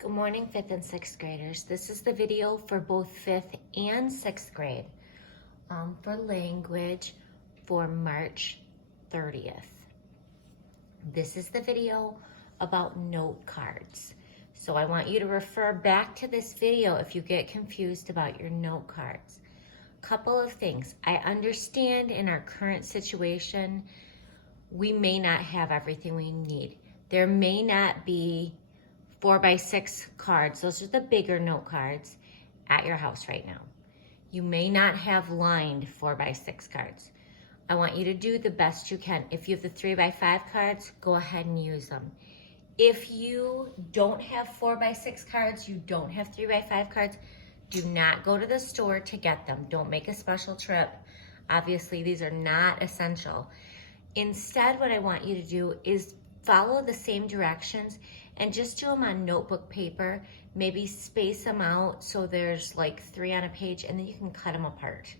Good morning, 5th and 6th graders. This is the video for both 5th and 6th grade for language for March 30th. This is the video about note cards. So I want you to refer back to this video if you get confused about your note cards. Couple of things. I understand in our current situation, we may not have everything we need. There may not be 4x6 cards, those are the bigger note cards, at your house right now. You may not have lined 4x6 cards. I want you to do the best you can. If you have the 3x5 cards, go ahead and use them. If you don't have 4x6 cards, you don't have 3x5 cards, do not go to the store to get them. Don't make a special trip. Obviously, these are not essential. Instead, what I want you to do is follow the same directions and just do them on notebook paper. Maybe space them out so there's like 3 on a page, and then you can cut them apart.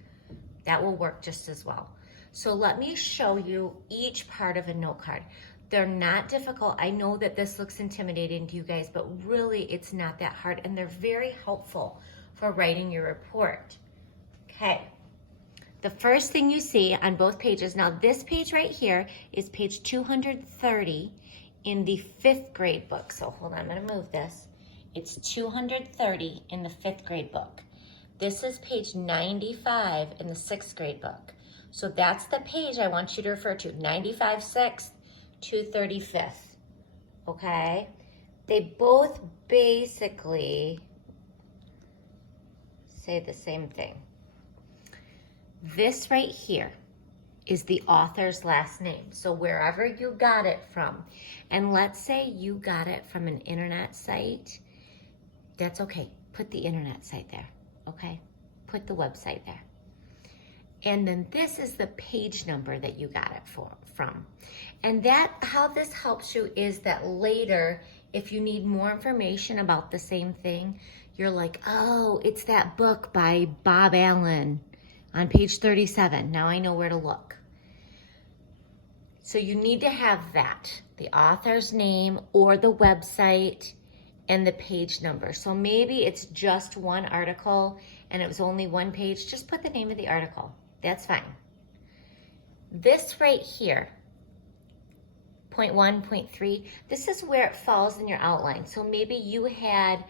That will work just as well. So let me show you each part of a note card. They're not difficult. I know that this looks intimidating to you guys, but really it's not that hard, and they're very helpful for writing your report. Okay. The first thing you see on both pages, now this page right here is page 230 in the 5th grade book. So hold on, I'm gonna move this. It's 230 in the 5th grade book. This is page 95 in the 6th grade book. So that's the page I want you to refer to, 95 6th, 230 5th, okay? They both basically say the same thing. This right here is the author's last name. So wherever you got it from, and let's say you got it from an internet site, that's okay. Put the internet site there, okay? Put the website there. And then this is the page number that you got it from. And that, how this helps you is that later, if you need more information about the same thing, you're like, oh, it's that book by Bob Allen on page 37. Now I know where to look. So you need to have that, the author's name or the website and the page number. So maybe it's just one article and it was only one page. Just put the name of the article. That's fine. This right here, point 1, point 3, this is where it falls in your outline. So maybe you had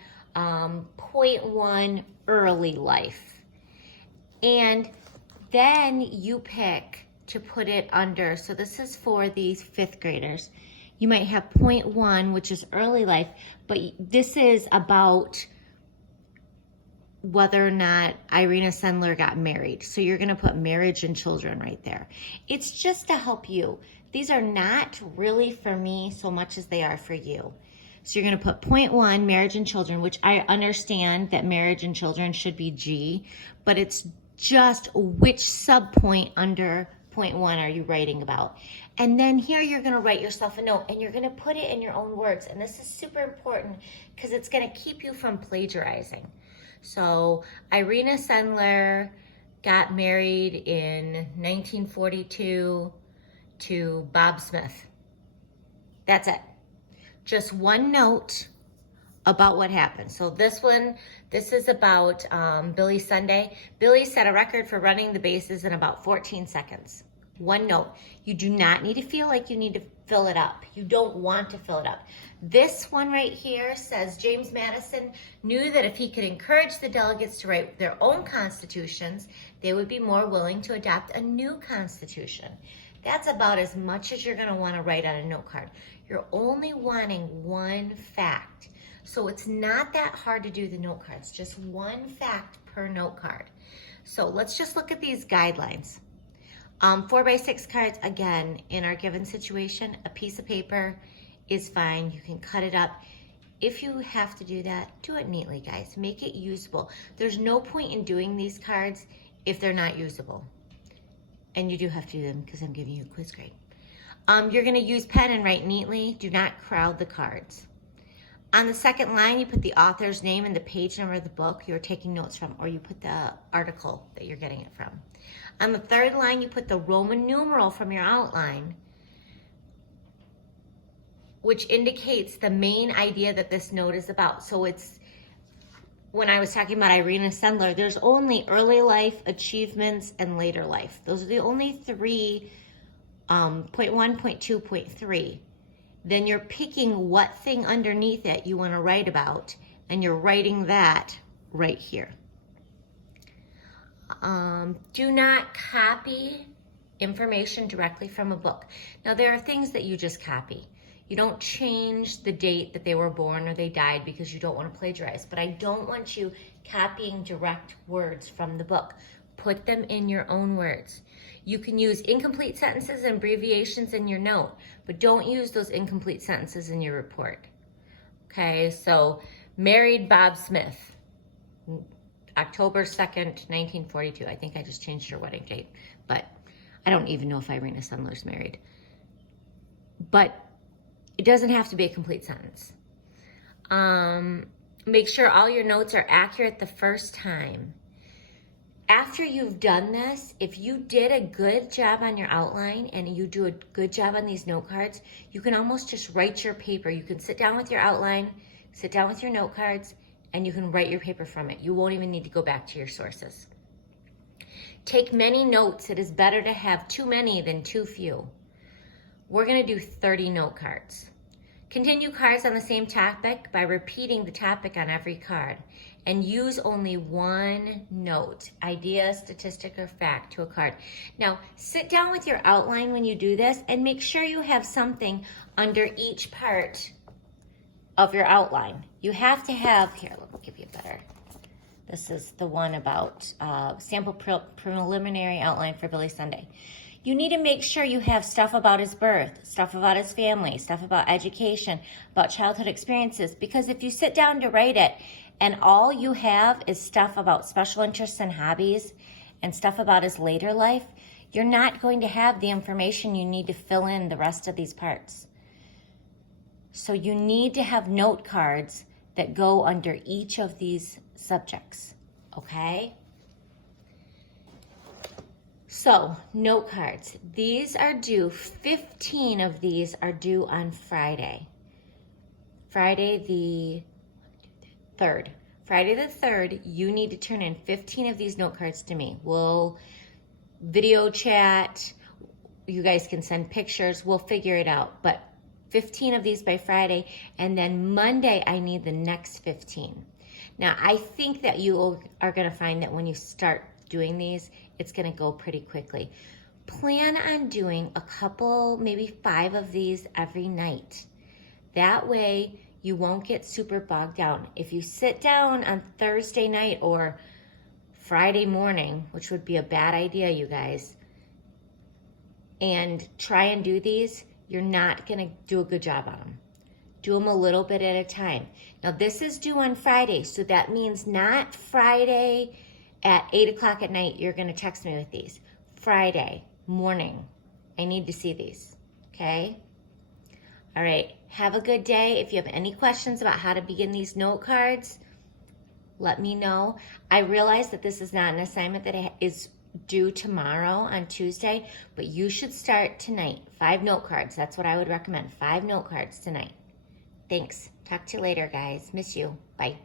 point 1, early life. And then you pick to put it under, so this is for these 5th graders. You might have point 1, which is early life, but this is about whether or not Irina Sendler got married. So you're gonna put marriage and children right there. It's just to help you. These are not really for me so much as they are for you. So you're gonna put point 1, marriage and children, which I understand that marriage and children should be G, but it's just which subpoint under point 1 are you writing about. And then here you're gonna write yourself a note and you're gonna put it in your own words. And this is super important because it's gonna keep you from plagiarizing. So Irina Sendler got married in 1942 to Bob Smith. That's it. Just one note about what happened. So this one, this is about Billy Sunday. Billy set a record for running the bases in about 14 seconds. One note. You do not need to feel like you need to fill it up. You don't want to fill it up. This one right here says James Madison knew that if he could encourage the delegates to write their own constitutions, they would be more willing to adopt a new constitution. That's about as much as you're going to want to write on a note card. You're only wanting one fact. So it's not that hard to do the note cards, just one fact per note card. So let's just look at these guidelines. 4x6 cards, again, in our given situation, a piece of paper is fine. You can cut it up. If you have to do that, do it neatly, guys. Make it usable. There's no point in doing these cards if they're not usable. And you do have to do them because I'm giving you a quiz grade. You're gonna use pen and write neatly. Do not crowd the cards. On the second line, you put the author's name and the page number of the book you're taking notes from, or you put the article that you're getting it from. On the third line, you put the Roman numeral from your outline. which indicates the main idea that this note is about. So it's, when I was talking about Irena Sendler, there's only early life, achievements, and later life. Those are the only three, point 1, point 2, point 3. Then you're picking what thing underneath it you want to write about, and you're writing that right here. Do not copy information directly from a book. Now, there are things that you just copy. You don't change the date that they were born or they died because you don't want to plagiarize. But I don't want you copying direct words from the book. Put them in your own words. You can use incomplete sentences and abbreviations in your note, but don't use those incomplete sentences in your report. Okay, so married Bob Smith, October 2nd, 1942. I think I just changed her wedding date, but I don't even know if Irena Sendler's married. But it doesn't have to be a complete sentence. Make sure all your notes are accurate the first time. After you've done this, if you did a good job on your outline and you do a good job on these note cards, you can almost just write your paper. You can sit down with your outline, sit down with your note cards, and you can write your paper from it. You won't even need to go back to your sources. Take many notes. It is better to have too many than too few. We're going to do 30 note cards. Continue cards on the same topic by repeating the topic on every card, and use only one note, idea, statistic, or fact to a card. Now, sit down with your outline when you do this and make sure you have something under each part of your outline. You have to have, here, let me give you a better. This is the one about sample preliminary outline for Billy Sunday. You need to make sure you have stuff about his birth, stuff about his family, stuff about education, about childhood experiences, because if you sit down to write it and all you have is stuff about special interests and hobbies and stuff about his later life, you're not going to have the information you need to fill in the rest of these parts. So you need to have note cards that go under each of these subjects, okay? So, note cards. These are due, 15 of these are due on Friday. Friday the 3rd. Friday the 3rd, you need to turn in 15 of these note cards to me. We'll video chat. You guys can send pictures. We'll figure it out. But 15 of these by Friday, and then Monday I need the next 15. Now, I think that you are going to find that when you start doing these, it's going to go pretty quickly. Plan on doing a couple, maybe 5 of these every night. That way you won't get super bogged down. If you sit down on Thursday night or Friday morning, which would be a bad idea, you guys, and try and do these, you're not going to do a good job on them. Do them a little bit at a time. Now, this is due on Friday, so that means not Friday at 8 o'clock at night, you're going to text me with these. Friday morning, I need to see these, okay? All right, have a good day. If you have any questions about how to begin these note cards, let me know. I realize that this is not an assignment that is due tomorrow on Tuesday, but you should start tonight. 5 note cards, that's what I would recommend. 5 note cards tonight. Thanks. Talk to you later, guys. Miss you. Bye.